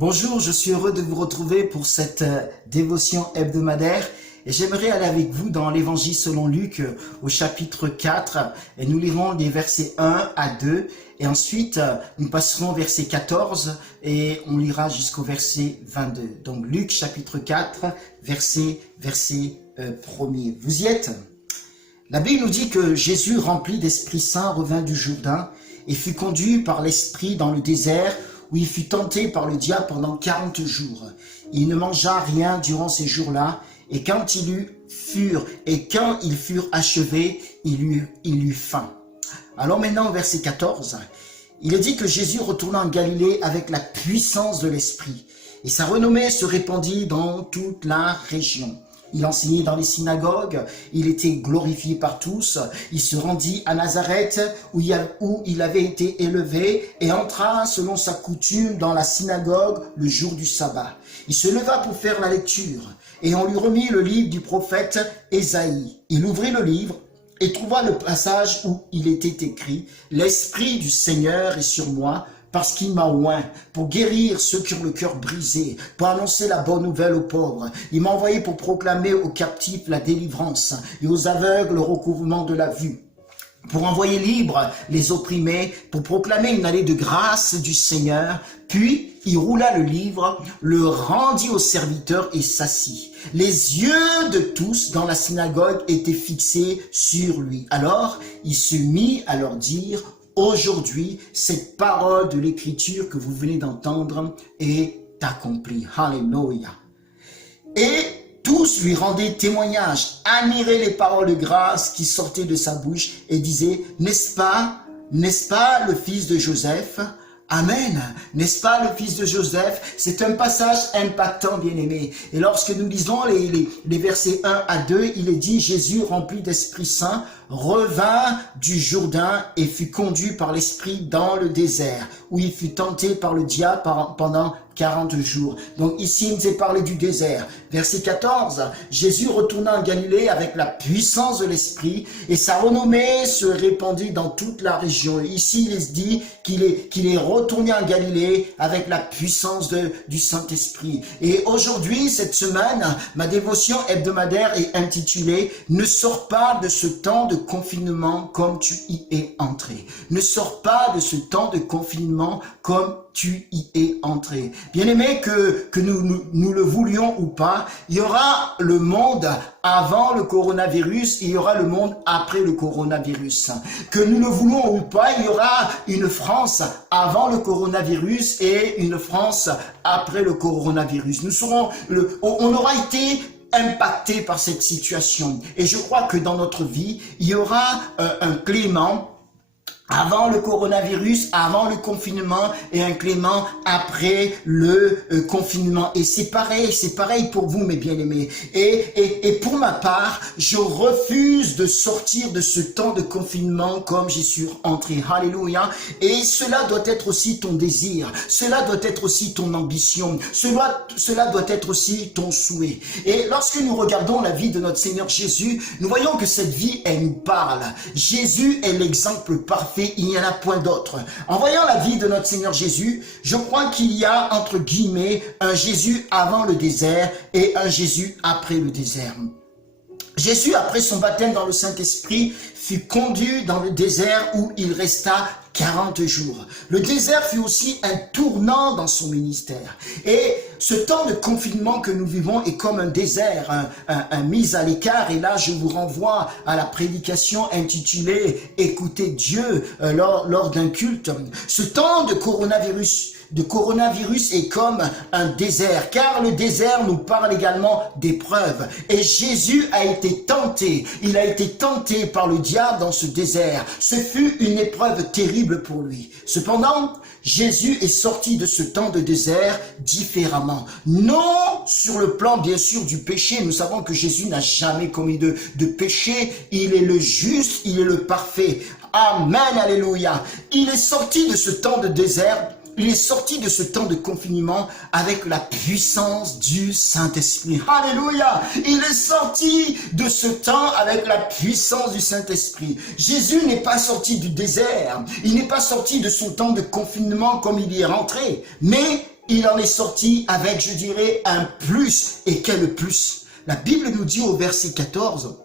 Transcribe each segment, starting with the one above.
Bonjour, je suis heureux de vous retrouver pour cette dévotion hebdomadaire et j'aimerais aller avec vous dans l'évangile selon Luc au chapitre 4 et nous lirons des versets 1 à 2 et ensuite nous passerons au verset 14 et on lira jusqu'au verset 22. Donc Luc chapitre 4 verset 1er. Vous y êtes? La Bible nous dit que Jésus, rempli d'Esprit Saint, revint du Jourdain et fut conduit par l'Esprit dans le désert où il fut tenté par le diable pendant 40 jours. Il ne mangea rien durant ces jours-là, et quand ils furent achevés, il eut faim. Alors maintenant, au verset 14, il est dit que Jésus retourna en Galilée avec la puissance de l'Esprit, et sa renommée se répandit dans toute la région. Il enseignait dans les synagogues, il était glorifié par tous. Il se rendit à Nazareth où il avait été élevé et entra selon sa coutume dans la synagogue le jour du sabbat. Il se leva pour faire la lecture et on lui remit le livre du prophète Ésaïe. Il ouvrit le livre et trouva le passage où il était écrit « L'Esprit du Seigneur est sur moi ». Parce qu'il m'a oint pour guérir ceux qui ont le cœur brisé, pour annoncer la bonne nouvelle aux pauvres. Il m'a envoyé pour proclamer aux captifs la délivrance et aux aveugles le recouvrement de la vue, pour envoyer libres les opprimés, pour proclamer une année de grâce du Seigneur. Puis il roula le livre, le rendit aux serviteurs et s'assit. Les yeux de tous dans la synagogue étaient fixés sur lui. Alors il se mit à leur dire: aujourd'hui, cette parole de l'Écriture que vous venez d'entendre est accomplie. Alléluia. Et tous lui rendaient témoignage, admiraient les paroles de grâce qui sortaient de sa bouche et disaient: n'est-ce pas le fils de Joseph? Amen. N'est-ce pas le fils de Joseph? C'est un passage impactant, bien-aimé. Et lorsque nous lisons les versets 1 à 2, il est dit: Jésus, rempli d'Esprit Saint, revint du Jourdain et fut conduit par l'Esprit dans le désert, où il fut tenté par le diable pendant 40 jours. Donc ici, il nous est parlé du désert. Verset 14, Jésus retourna en Galilée avec la puissance de l'Esprit et sa renommée se répandit dans toute la région. Ici, il est dit qu'il est retourné en Galilée avec la puissance du Saint-Esprit. Et aujourd'hui, cette semaine, ma dévotion hebdomadaire est intitulée « Ne sors pas de ce temps de confinement comme tu y es entré ». Ne sors pas de ce temps de confinement comme tu y es entré. Bien-aimé, que nous le voulions ou pas, il y aura le monde avant le coronavirus et il y aura le monde après le coronavirus. Que nous le voulons ou pas, il y aura une France avant le coronavirus et une France après le coronavirus. On aura été impacté par cette situation. Et je crois que dans notre vie, il y aura un clément avant le coronavirus, avant le confinement et un clément après le confinement. Et c'est pareil pour vous, mes bien-aimés. Et pour ma part, je refuse de sortir de ce temps de confinement comme j'y suis entré. Alléluia. Et cela doit être aussi ton désir. Cela doit être aussi ton ambition. Cela doit être aussi ton souhait. Et lorsque nous regardons la vie de notre Seigneur Jésus, nous voyons que cette vie, elle nous parle. Jésus est l'exemple parfait. Il n'y en a point d'autre. En voyant la vie de notre Seigneur Jésus, je crois qu'il y a, entre guillemets, un Jésus avant le désert et un Jésus après le désert. Jésus, après son baptême dans le Saint-Esprit, fut conduit dans le désert où il resta 40 jours. Le désert fut aussi un tournant dans son ministère. Et ce temps de confinement que nous vivons est comme un désert, un mise à l'écart. Et là, je vous renvoie à la prédication intitulée « Écoutez Dieu » lors d'un culte. Ce temps de coronavirus est comme un désert, car le désert nous parle également d'épreuves. Et Jésus a été tenté, il a été tenté par le diable dans ce désert. Ce fut une épreuve terrible pour lui. Cependant, Jésus est sorti de ce temps de désert différemment. Non sur le plan, bien sûr, du péché. Nous savons que Jésus n'a jamais commis de péché. Il est le juste, il est le parfait. Amen, alléluia. Il est sorti de ce temps de désert. Il est sorti de ce temps de confinement avec la puissance du Saint-Esprit. Alléluia! Il est sorti de ce temps avec la puissance du Saint-Esprit. Jésus n'est pas sorti du désert. Il n'est pas sorti de son temps de confinement comme il y est rentré. Mais il en est sorti avec, je dirais, un plus. Et quel plus? La Bible nous dit au verset 14,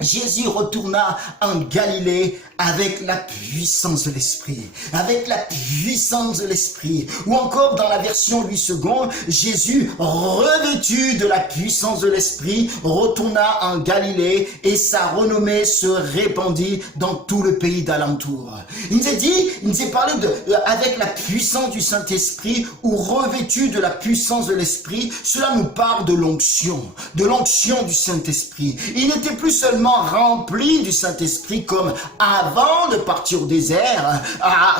Jésus retourna en Galilée avec la puissance de l'Esprit. Avec la puissance de l'Esprit. Ou encore dans la version 8 secondes, Jésus, revêtu de la puissance de l'Esprit, retourna en Galilée et sa renommée se répandit dans tout le pays d'alentour. Il nous est parlé avec la puissance du Saint-Esprit ou revêtu de la puissance de l'Esprit. Cela nous parle de l'onction du Saint-Esprit. Il n'était plus seulement rempli du Saint-Esprit comme avant de partir au désert,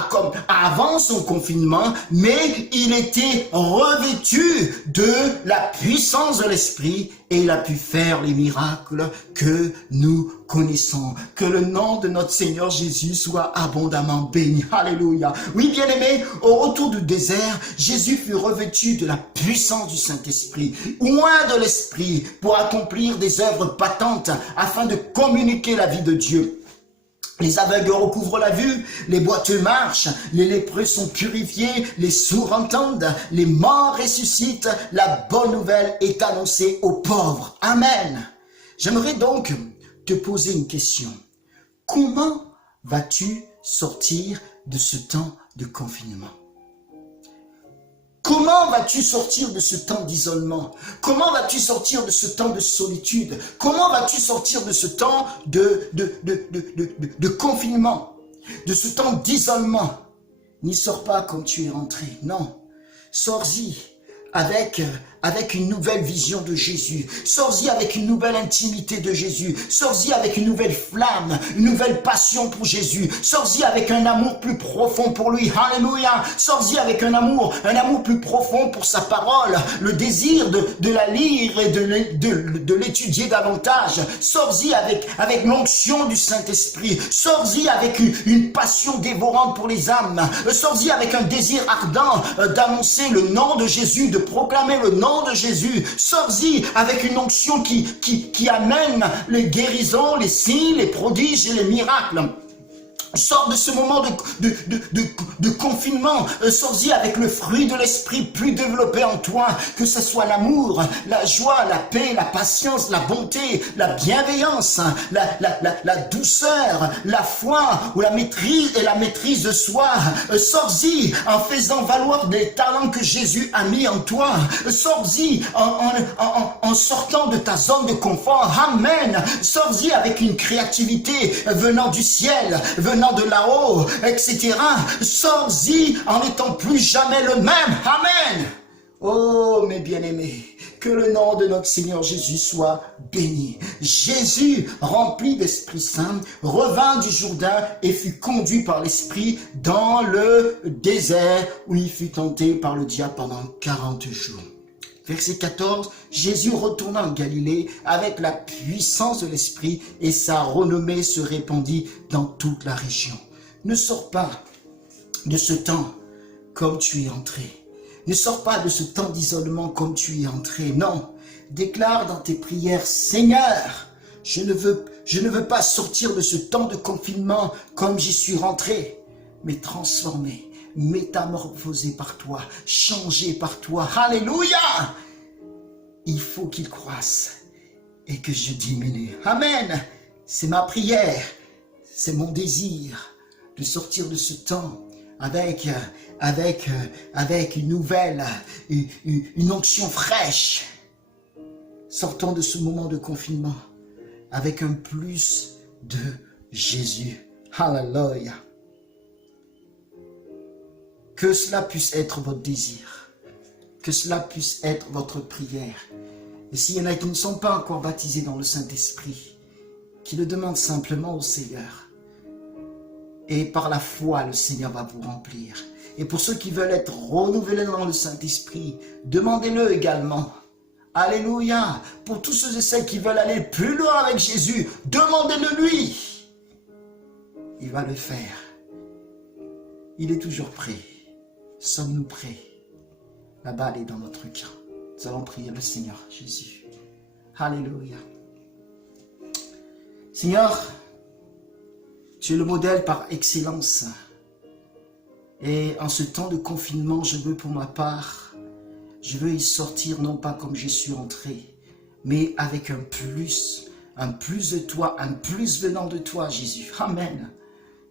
comme avant son confinement, mais il était revêtu de la puissance de l'Esprit et il a pu faire les miracles que nous connaissons. Que le nom de notre Seigneur Jésus soit abondamment béni. Alléluia. Oui, bien-aimés, au retour du désert, Jésus fut revêtu de la puissance du Saint-Esprit, loin de l'Esprit, pour accomplir des œuvres patentes afin de communiquer la vie de Dieu. Les aveugles recouvrent la vue, les boiteux marchent, les lépreux sont purifiés, les sourds entendent, les morts ressuscitent, la bonne nouvelle est annoncée aux pauvres. Amen. J'aimerais donc te poser une question. Comment vas-tu sortir de ce temps de confinement? Comment vas-tu sortir de ce temps d'isolement? Comment vas-tu sortir de ce temps de solitude? Comment vas-tu sortir de ce temps de confinement? De ce temps d'isolement? N'y sors pas comme tu es rentré, non. Sors-y avec une nouvelle vision de Jésus. Sors-y avec une nouvelle intimité de Jésus. Sors-y avec une nouvelle flamme, une nouvelle passion pour Jésus. Sors-y avec un amour plus profond pour lui. Alléluia. Sors-y avec un amour plus profond pour sa parole. Le désir de la lire et de l'étudier davantage. Sors-y avec l'onction du Saint-Esprit. Sors-y avec une passion dévorante pour les âmes. Sors-y avec un désir ardent d'annoncer le nom de Jésus, de proclamer le nom de Jésus. Sors-y avec une onction qui amène les guérisons, les signes, les prodiges et les miracles. Sors de ce moment de confinement, sors-y avec le fruit de l'esprit plus développé en toi, que ce soit l'amour, la joie, la paix, la patience, la bonté, la bienveillance, la douceur, la foi ou la maîtrise de soi. Sors-y en faisant valoir les talents que Jésus a mis en toi. Sors-y en sortant de ta zone de confort. Amen. Sors-y avec une créativité venant du ciel, venant de là-haut, etc. Sors-y en n'étant plus jamais le même. Amen. Oh, mes bien-aimés, que le nom de notre Seigneur Jésus soit béni. Jésus, rempli d'Esprit Saint, revint du Jourdain et fut conduit par l'Esprit dans le désert où il fut tenté par le diable pendant 40 jours. Verset 14, Jésus retourna en Galilée avec la puissance de l'Esprit et sa renommée se répandit dans toute la région. Ne sors pas de ce temps comme tu es entré. Ne sors pas de ce temps d'isolement comme tu es entré. Non, déclare dans tes prières, Seigneur, je ne veux pas sortir de ce temps de confinement comme j'y suis rentré, mais transformé, métamorphosé par toi, changé par toi. Alléluia! Il faut qu'il croisse et que je diminue. Amen! C'est ma prière, c'est mon désir de sortir de ce temps avec une nouvelle, une onction fraîche. Sortons de ce moment de confinement avec un plus de Jésus. Alléluia! Que cela puisse être votre désir. Que cela puisse être votre prière. Et s'il y en a qui ne sont pas encore baptisés dans le Saint-Esprit, qui le demandent simplement au Seigneur. Et par la foi, le Seigneur va vous remplir. Et pour ceux qui veulent être renouvelés dans le Saint-Esprit, demandez-le également. Alléluia! Pour tous ceux et celles qui veulent aller plus loin avec Jésus, demandez-le lui. Il va le faire. Il est toujours prêt. Sommes-nous prêts? La balle est dans notre cœur. Nous allons prier le Seigneur Jésus. Alléluia. Seigneur, tu es le modèle par excellence. Et en ce temps de confinement, je veux pour ma part, je veux y sortir non pas comme je suis entré, mais avec un plus de toi, un plus venant de toi, Jésus. Amen.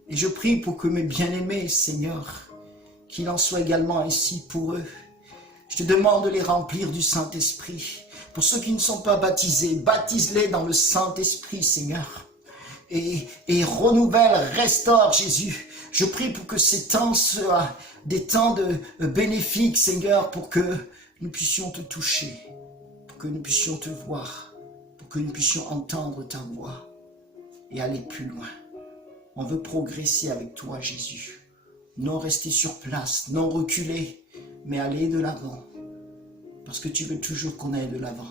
Et je prie pour que mes bien-aimés, Seigneur, qu'il en soit également ainsi pour eux. Je te demande de les remplir du Saint-Esprit. Pour ceux qui ne sont pas baptisés, baptise-les dans le Saint-Esprit, Seigneur. Et renouvelle, restaure, Jésus. Je prie pour que ces temps soient des temps bénéfiques, Seigneur, pour que nous puissions te toucher, pour que nous puissions te voir, pour que nous puissions entendre ta voix et aller plus loin. On veut progresser avec toi, Jésus. Non rester sur place, non reculer, mais aller de l'avant. Parce que tu veux toujours qu'on aille de l'avant.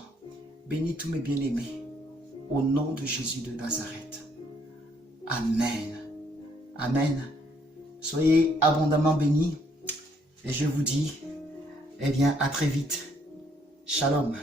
Bénis tous mes bien-aimés, au nom de Jésus de Nazareth. Amen. Amen. Soyez abondamment bénis. Et je vous dis, eh bien, à très vite. Shalom.